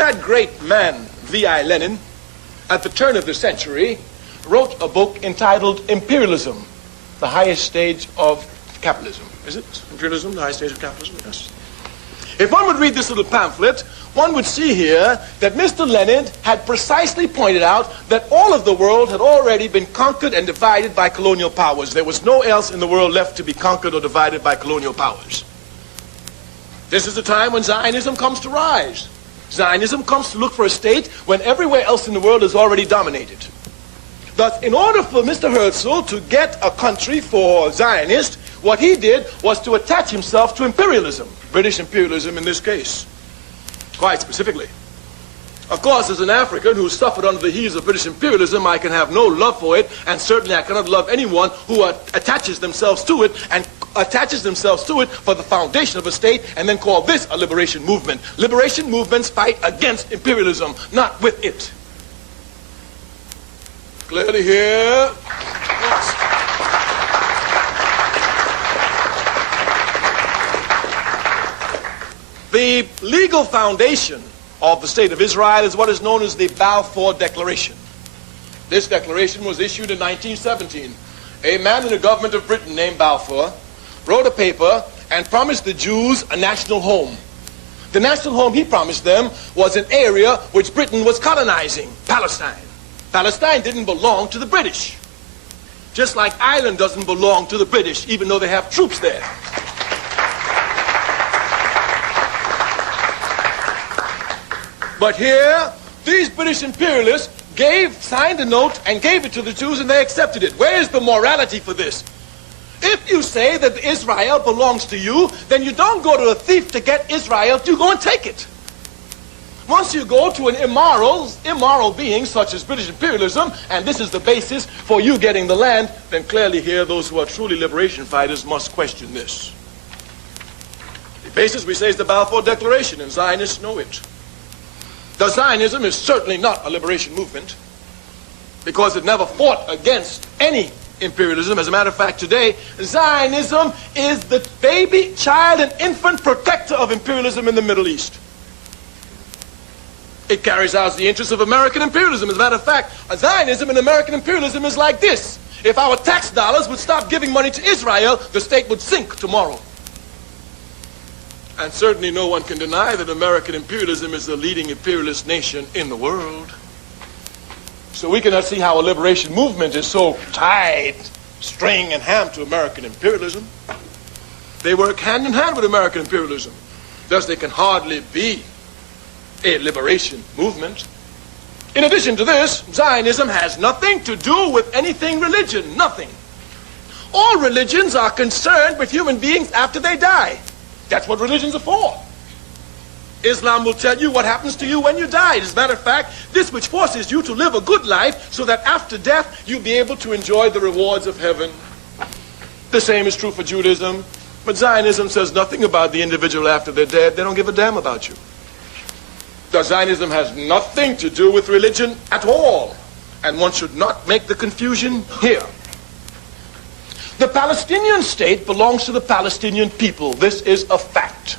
That great man, V.I. Lenin, at the turn of the century, wrote a book entitled Imperialism, the highest stage of capitalism. Is it? Imperialism, the highest stage of capitalism? Yes. If one would read this little pamphlet, one would see here that Mr. Lenin had precisely pointed out that all of the world had already been conquered and divided by colonial powers. There was no else in the world left to be conquered or divided by colonial powers. This is the time when Zionism comes to rise. Zionism comes to look for a state when everywhere else in the world is already dominated. Thus, in order for Mr. Herzl to get a country for Zionists, what he did was to attach himself to imperialism, British imperialism in this case, quite specifically. Of course, as an African who suffered under the heels of British imperialism, I can have no love for it, and certainly I cannot love anyone who attaches themselves to it and attaches themselves to it for the foundation of a state and then call this a liberation movement. Liberation movements fight against imperialism, not with it. Clearly here. Yes. The legal foundation of the State of Israel is what is known as the Balfour Declaration. This declaration was issued in 1917. A man in the government of Britain named Balfour wrote a paper and promised the Jews a national home. The national home he promised them was an area which Britain was colonizing, Palestine. Palestine didn't belong to the British, just like Ireland doesn't belong to the British, even though they have troops there. But here, these British imperialists signed a note and gave it to the Jews, and they accepted it. Where is the morality for this? If you say that Israel belongs to you, then you don't go to a thief to get Israel, you go and take it. Once you go to an immoral being such as British imperialism, and this is the basis for you getting the land, then clearly here those who are truly liberation fighters must question this. The basis, we say, is the Balfour Declaration, and Zionists know it. The Zionism is certainly not a liberation movement because it never fought against any imperialism. As a matter of fact, today, Zionism is the baby, child, and infant protector of imperialism in the Middle East. It carries out the interests of American imperialism. As a matter of fact, Zionism and American imperialism is like this. If our tax dollars would stop giving money to Israel, the state would sink tomorrow. And certainly no one can deny that American imperialism is the leading imperialist nation in the world. So we cannot see how a liberation movement is so tied, string and ham to American imperialism. They work hand in hand with American imperialism. Thus they can hardly be a liberation movement. In addition to this, Zionism has nothing to do with anything religion, nothing. All religions are concerned with human beings after they die. That's what religions are for. Islam will tell you what happens to you when you die. As a matter of fact, this which forces you to live a good life so that after death you'll be able to enjoy the rewards of heaven. The same is true for Judaism. But Zionism says nothing about the individual after they're dead. They don't give a damn about you. The Zionism has nothing to do with religion at all. And one should not make the confusion here. The Palestinian state belongs to the Palestinian people. This is a fact.